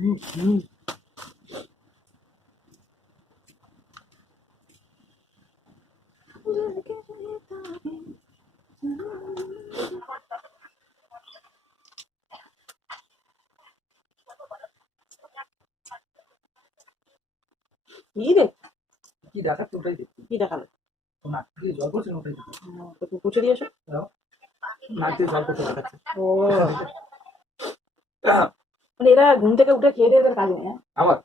কি রে কি দেখাচ্ছে ওটাই দেখছি। কি দেখালো নাক দিয়ে জল পড়ছে ওটাই দেখছি। তো পুছে দিয়েছো নাক দিয়ে জল পড়ছে দেখাচ্ছে। ও মানে এরা ঘুম থেকে উঠে খেয়ে দিয়ে এদের কাজ নেই আবার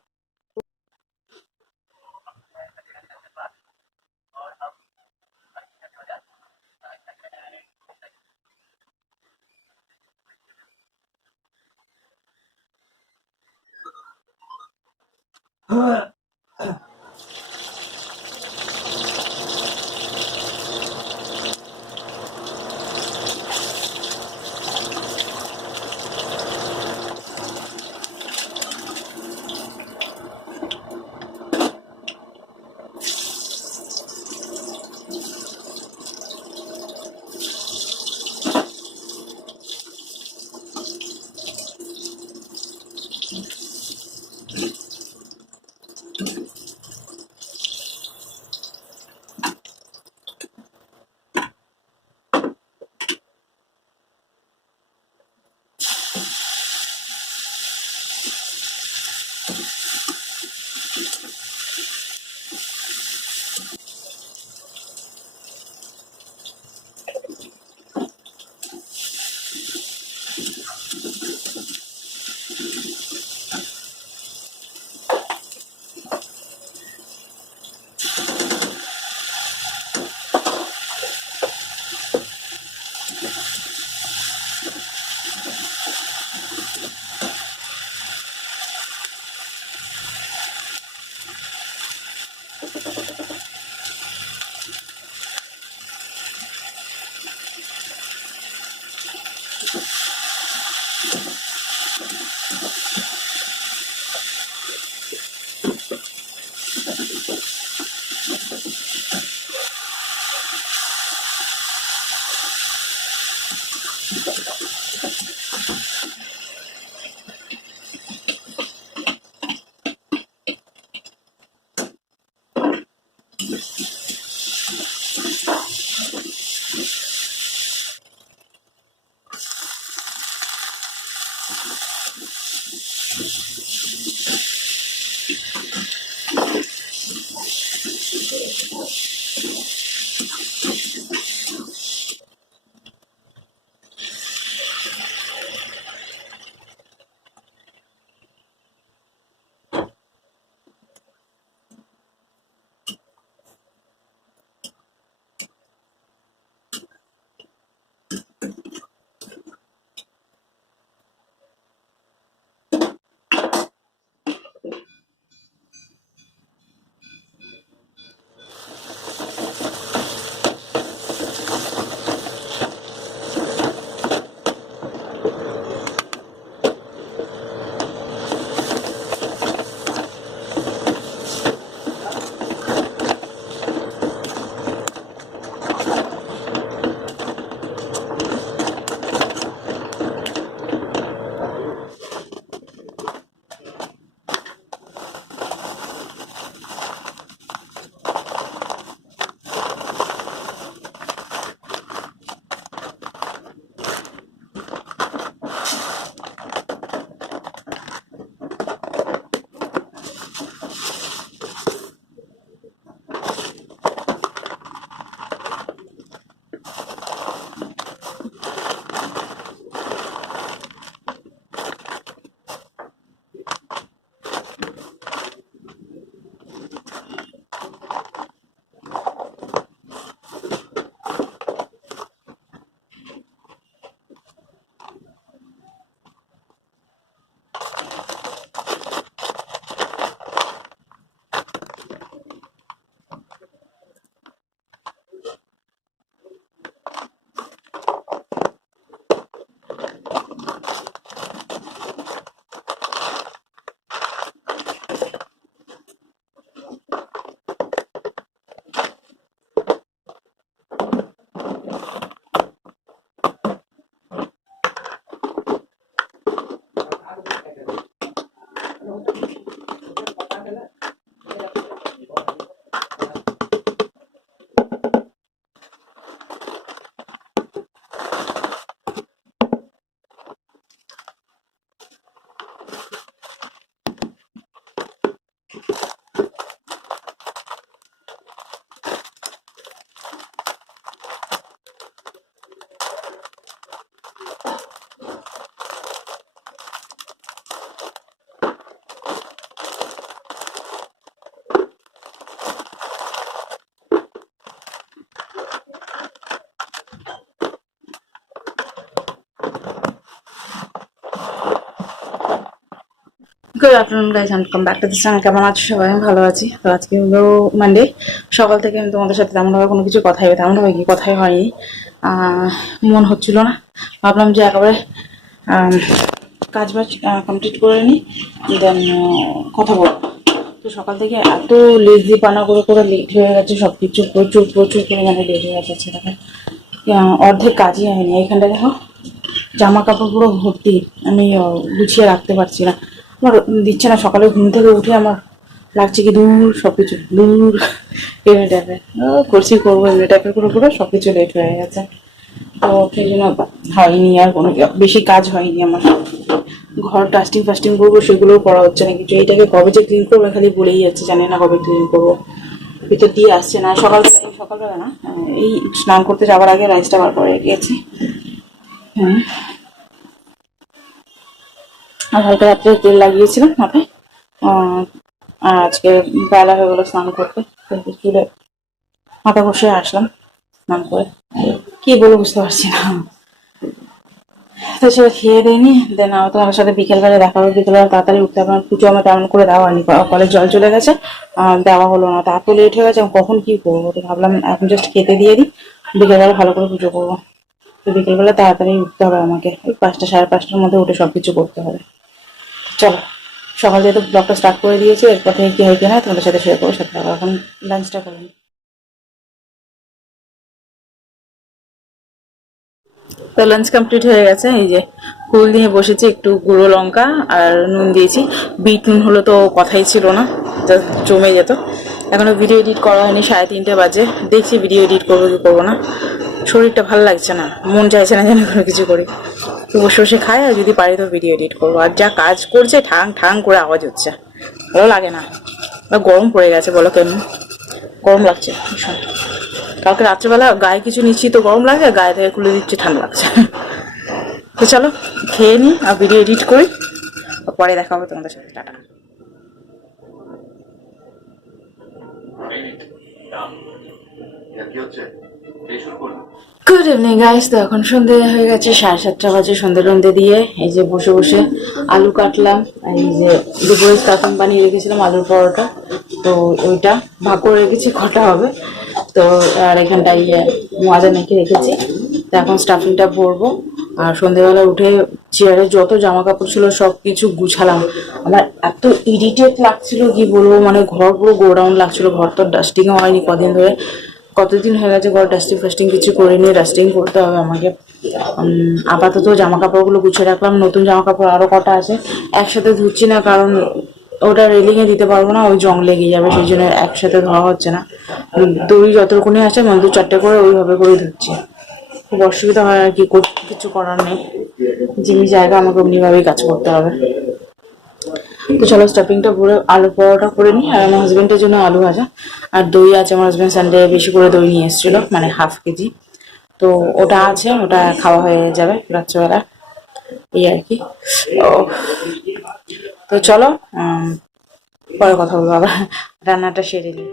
good afternoon guys, and come back to this channel. কেমন আছো সবাই? আমি ভালো আছি। তো আজকে হলো মানডে। সকাল থেকে আমি তোমাদের সাথে তেমনভাবে কোনো কিছু তেমনভাবে কি কথাই হয়নি। আহ, মন হচ্ছিল না। ভাবলাম যে একেবারে আম, কাজ বাজ কমপ্লিট করে নিই, দেন কথা বলবো। তো সকাল থেকে এত লেজি পানা করে করে লেট হয়ে গেছে, সব কিছু প্রচুর প্রচুর পরিমাণে লেট হয়ে গেছে ছেলেটা। অর্ধেক কাজই হয়নি। এখানটা দেখো, জামা কাপড় পুরো ভর্তি। আমি গুছিয়ে রাখতে পারছি না, আমার দিচ্ছে না। সকালে ঘুম থেকে উঠে আমার লাগছে কি দূর, সবকিছু দূর এমনি টাইপের করছি, করবো এমনি টাইপের করে পুরো সবকিছু লেট হয়ে গেছে। তো সেই জন্য হয়নি, আর কোনো বেশি কাজ হয়নি আমার। ঘর ডাস্টিং ফাস্টিং করবো, সেগুলোও করা হচ্ছে না কিছু। এইটাকে কবে যে ক্লিন করবো খালি বলেই যাচ্ছে, জানি না কবে ক্লিন করবো। ভিতর দিয়ে আসছে না। সকালবেলা না, এই স্নান করতে যাওয়ার আগে রাইসটা বার করে গিয়েছি। হ্যাঁ, আর হালকা রাত্রে তেল লাগিয়েছিলাম মাথায়। আহ, আর আজকে বেলা হয়ে গেলো স্নান করতে, তো চুলে মাথা ঘষে আসলাম স্নান করে। কি বলবো বুঝতে পারছি না। তো সেটা খেয়ে দিইনি, দেন আমার তোমার সাথে বিকেলবেলা দেখা হবে। বিকেলবেলা তাড়াতাড়ি উঠতে হবে, পুজো আমার তেমন করে দেওয়া হয়নি, কলেজ জল চলে গেছে। দেওয়া হলো না, তা এত লেট হয়ে গেছে, আমি কখন কি করবো। তো ভাবলাম এখন জাস্ট খেতে দিয়ে দিই, বিকেলবেলা ভালো করে পুজো করবো। তো বিকেলবেলা তাড়াতাড়ি উঠতে হবে আমাকে, ওই 5টা সাড়ে 5টার মধ্যে উঠে সবকিছু করতে হবে। চলো, সকাল থেকে তো ব্লগটা স্টার্ট করে দিয়েছি, এরপর থেকে কি হয় কিনা তোমাদের সাথে শেয়ার করবো। সাথে এখন লাঞ্চটা করে নিই। তো লাঞ্চ কমপ্লিট হয়ে গেছে। এই যে ফুল দিয়ে বসেছি, একটু গুঁড়ো লঙ্কা আর নুন দিয়েছি। বিট নুন হলো তো কথাই ছিল না, জাস্ট জমে যেত। এখনো ভিডিও এডিট করা হয়নি, 3:30 বাজে। দেখছি ভিডিও এডিট করবো কি করবো না। শরীরটা ভালো লাগছে না, মন চাইছে না যেন কোনো কিছু করি। তো বসে বসে খাই, আর যদি পারি তো ভিডিও এডিট করবো। আর যা কাজ করছে, ঠাং ঠাং করে আওয়াজ হচ্ছে, ভালো লাগে না। আর গরম পড়ে গেছে, বলো কেমন গরম লাগছে ভীষণ। কালকে রাত্রেবেলা গায়ে কিছু নিচ্ছি তো গরম লাগে, গায়ে থেকে খুলে দিচ্ছি ঠান্ডা লাগছে। তো চলো খেয়ে নিই আর ভিডিও এডিট করি, পরে দেখা হবে তোমাদের সাথে। টাটা। Good evening guys. তো এখন সন্ধে হয়ে গেছে, 7:30 বাজে। সন্ধে টন্ধে দিয়ে এই যে বসে বসে আলু কাটলাম। এই যে দুপুরে স্টাফিং বানিয়ে রেখেছিলাম আলুর পরোটা, তো ওইটা ভাগ করে রেখেছি, কটা হবে। তো আর এখানটায় মজা মেখে রেখেছি। তো এখন স্টাফিংটা ভরবো। আর সন্ধেবেলা উঠে চেয়ারে যত জামা কাপড় ছিল সব কিছু গুছালাম। আমার এত ইরিটেট লাগছিল কি বলবো, মানে ঘর পুরো গোডাউন লাগছিল। ঘর তো ডাস্টিংও হয়নি কদিন ধরে, কতদিন হয়ে গেছে ঘর ডাস্টিং ফাস্টিং কিছু করিনি। ডাস্টিং করতে হবে আমাকে। আপাতত জামা কাপড়গুলো গুছিয়ে রাখলাম। নতুন জামা কাপড় আরো কটা আছে, একসাথে ধুচ্ছি না, কারণ ওটা রেলিং এ দিতে পারবো না, ওই জং লেগে যাবে, সেই জন্য একসাথে ধোয়া হচ্ছে না। দড়ি যতটুকুনি আছে মানে 2-4টে করে ওইভাবে করে ধুচ্ছি। খুব অসুবিধা হয় আর কি, কিছু করার নেই। যেমনি জায়গা আমাকে অমনিভাবেই কাজ করতে হবে। তো চলো স্টাফিংটা পুরো আলু পরোটা করে নিই, আর আমার হাজবেন্ডের জন্য আলু ভাজা আর দই আছে। আমার হাজবেন্ড সানডে বেশি করে দই নিয়ে এসেছিল, মানে ½ কেজি। তো ওটা আছে, ওটা খাওয়া হয়ে যাবে রাত্রেবেলা, এই আর কি। তো তো চলো পরে কথা বলবো আবার, রান্নাটা সেরে নিই।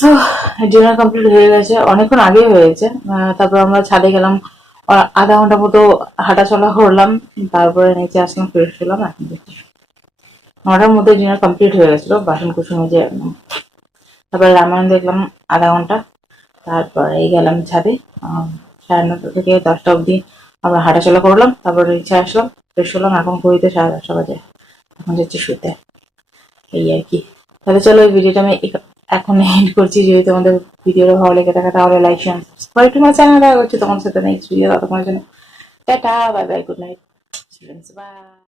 সো ডিনার কমপ্লিট হয়ে গেছে, অনেকক্ষণ আগে হয়েছে। তারপর আমরা ছাদে গেলাম, আধা ঘন্টা মতো হাঁটাচলা করলাম, তারপরে নিচে আসলাম, ফ্রেশ হলাম। এখন দেখছি 9টার মধ্যে ডিনার কমপ্লিট হয়ে গেছিলো, বাসন কুসন যে। তারপরে রামায়ণ দেখলাম আধা ঘন্টা, তারপরে গেলাম ছাদে। 9:30 থেকে 10টা অবধি আমরা হাঁটাচলা করলাম, তারপরে নিচে আসলাম, ফ্রেশ হলাম। এখন ঘড়িতে 10:30 বাজে, এখন যাচ্ছি শুতে, এই আর কি। তাহলে চলো এই ভিডিওটা আমি এখন এন্ড করছি। যদি তোমাদের ভিডিওটা ভালো লেগে থাকে তাহলে like share subscribe to my channel. দেখা হচ্ছে তোমার সাথে নেক্সট ভিডিও, ততক্ষণের জন্য tata, bye bye, good night, by.